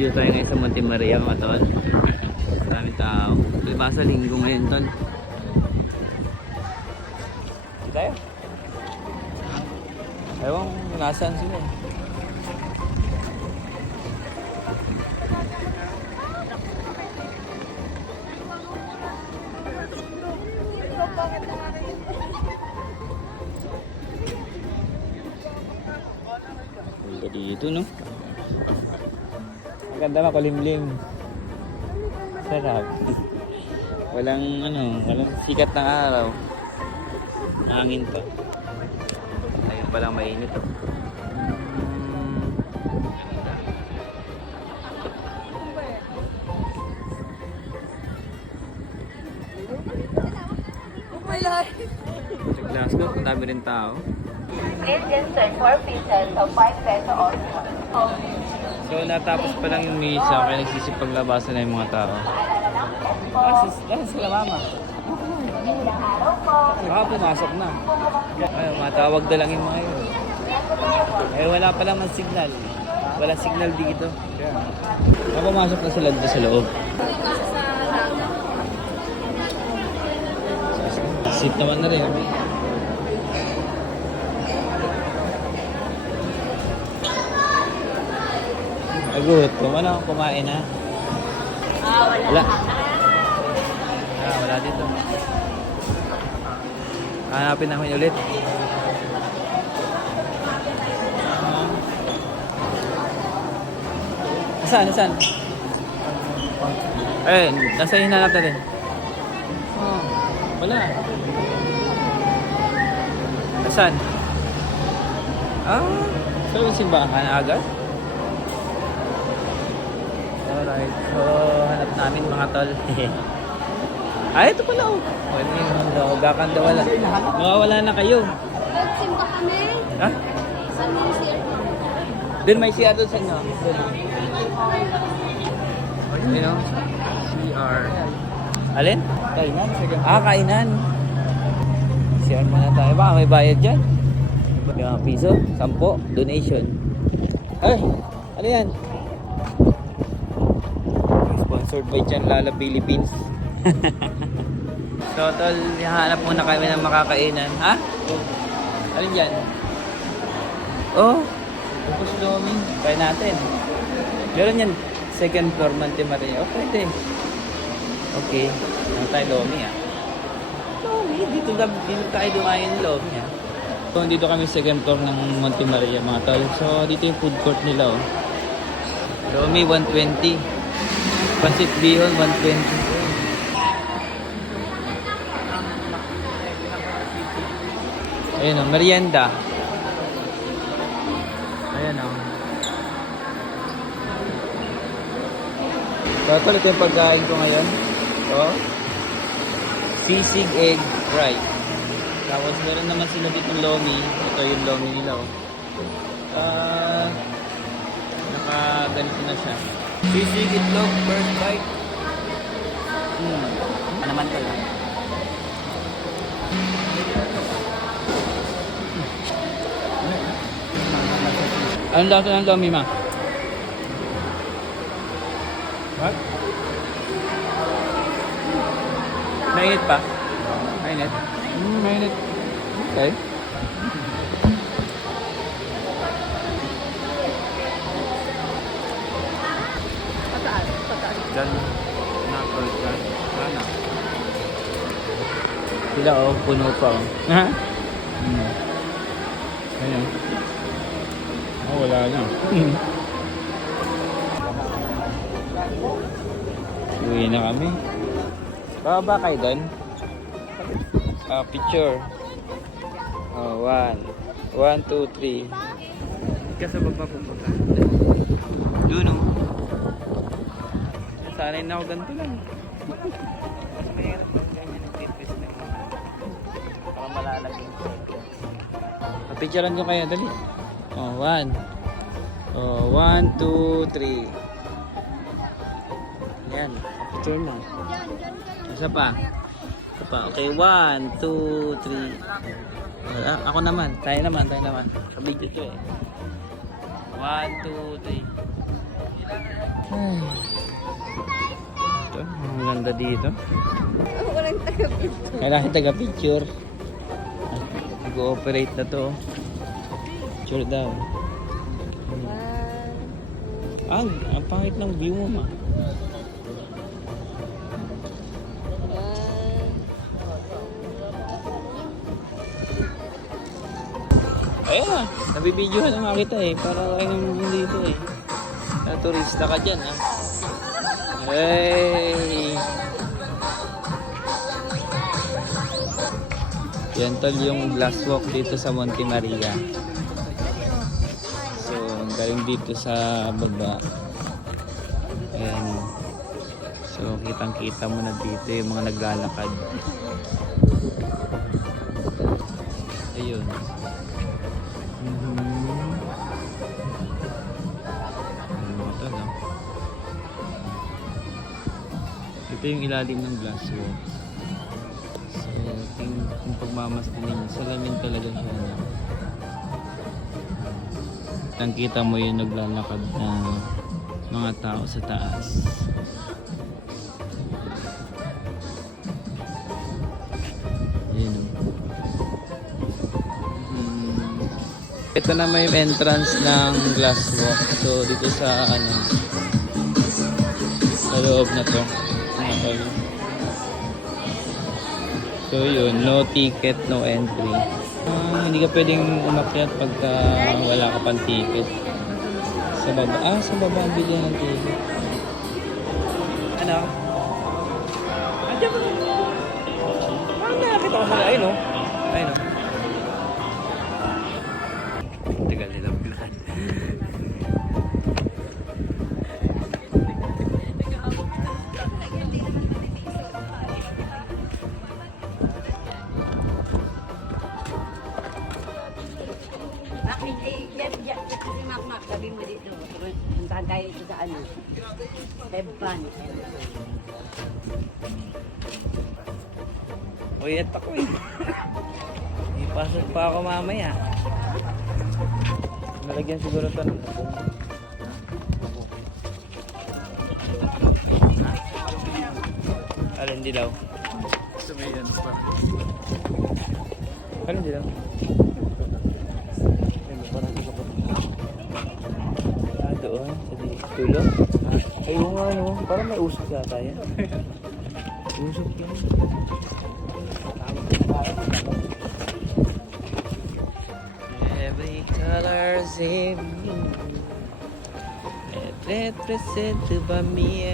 Nandito tayo ngayon sa Monte Maria, mga tol. Maraming tao. Diba sa linggo ngayon, tol? Dito tayo. Ewan kung nasaan sila. Dito, no? Maganda, makulimlim. Sarap. Walang sikat ng araw. Hangin pa. Ayun palang mainit. Sa Glasgow, kung dami rin tao. Please insert 4 pieces of 5 peso also. So natapos pa lang yung misa, kaya nagsisipaglabasan na yung mga tao. Dahil sila mama. Baka pumasok na. Ay, matawag na lang yung mga yun. Eh wala pa lang ng signal. Wala signal dito. Baka pumasok na sila dito sa loob. Sit naman na rin. Agut, kumana akong kumain ha? Wala. Wala dito. Hanapin namin ulit. Nasaan? Eh, nasa hinanap natin. Wala. Nasaan? Saan yung simbahan agad? Alright, so hanap namin mga tol. Ito pala oh. Gakanda wala. Wala na kayo. Simba kami. Ha? Saan yung CR? Doon may CR doon sa inyo. You know? CR. Alin? Kainan. Kainan. CR muna tayo. Baka may bayad dyan. 5 piso, 10, donation. Ay, ano yan? Sponsored by Chanlala Philippines. So tol, hahanap muna kami ng makakainan. Ha? Alin dyan? Oh, Pupus Lomi. Kaya natin. Meron yan. Second floor, Monte Maria. Oh, pwede. Okay. Ano tayo Lomi Lomi. Dito tayo dumayan Lomi So dito kami second floor ng Monte Maria mga tol. So dito yung food court nila oh. Lomi 120. Pancit Bihon 120. Ayun o, merienda. Ayan o. So ito yung pagkain ko ngayon. So, sisig egg rice. Tapos meron naman sila dito lomi. Ito yung lomi nila o. Nakaganito na siya. Sisig itlog, first bite. Ano naman pala? Anong lasa ng lomi, ma? What? Mainit pa? Mainit? Mainit. Okay. Diyan na sana. Sila oh, puno pa oh. Ha? Ayan. Oh, wala na. Uwi na kami. Baba kayo doon? Picture. Oh, 1, 2, 3. Kasi baba pupunta. Doon oh. Sanay na ako ganito lang. Mas mahirap pag ganyan ang titwist na yun. Para malalaging ko. Picturean ko kayo, dali. Oh, 1. Oh, 1, 2, 3. Yan. Picture na. Isa pa. Okay, 1, 2, 3. Ako naman. Tayo naman. Sa video to eh. 1, 2, 3. Ganda dito. Walang taga-picture. Kailangan taga-picture. Nag-ooperate na to. Picture daw. Ang pangit ng view mo, ma. Ayun na, nabibidyohan na nga kita eh. Para kayo naman dito eh. Na turista ka dyan ah. Hey! Yan tol yung glass walk dito sa Monte Maria. So, galing dito sa baba. Ayan. So, kitang-kita mo na dito yung mga naglalakad. Ayun. Ito yung ilalim ng glass walk. So, yung pagmamasdan ninyo, salamin talaga siya. Kitang-kita mo yung naglalakad na mga tao sa taas. Ayan o. Ito naman yung entrance ng glass walk. So, dito sa sa loob na to. So yun, no ticket, no entry. Hindi ka pwedeng umakyat pagka wala ka pang ticket. Sa baba, sa baba ang bilhin ng ticket. Ano? Andiyan ba? Nakakita ko sila, ayun o. Ayun o. Tagal nilang plan. Si Makmak, sabi mo dito. Puntahan tayo dito sa Hebban. Uy, at ako eh. Ipasok pa ako mamaya. Nalagyan siguro ito ng alin dilaw? Gusto mo yan pa. Alin dilaw? Doon, sa tulo? Ay, oo nga no. Parang may usok yata yan. Usok yan. Every color's in me. Represent ba me?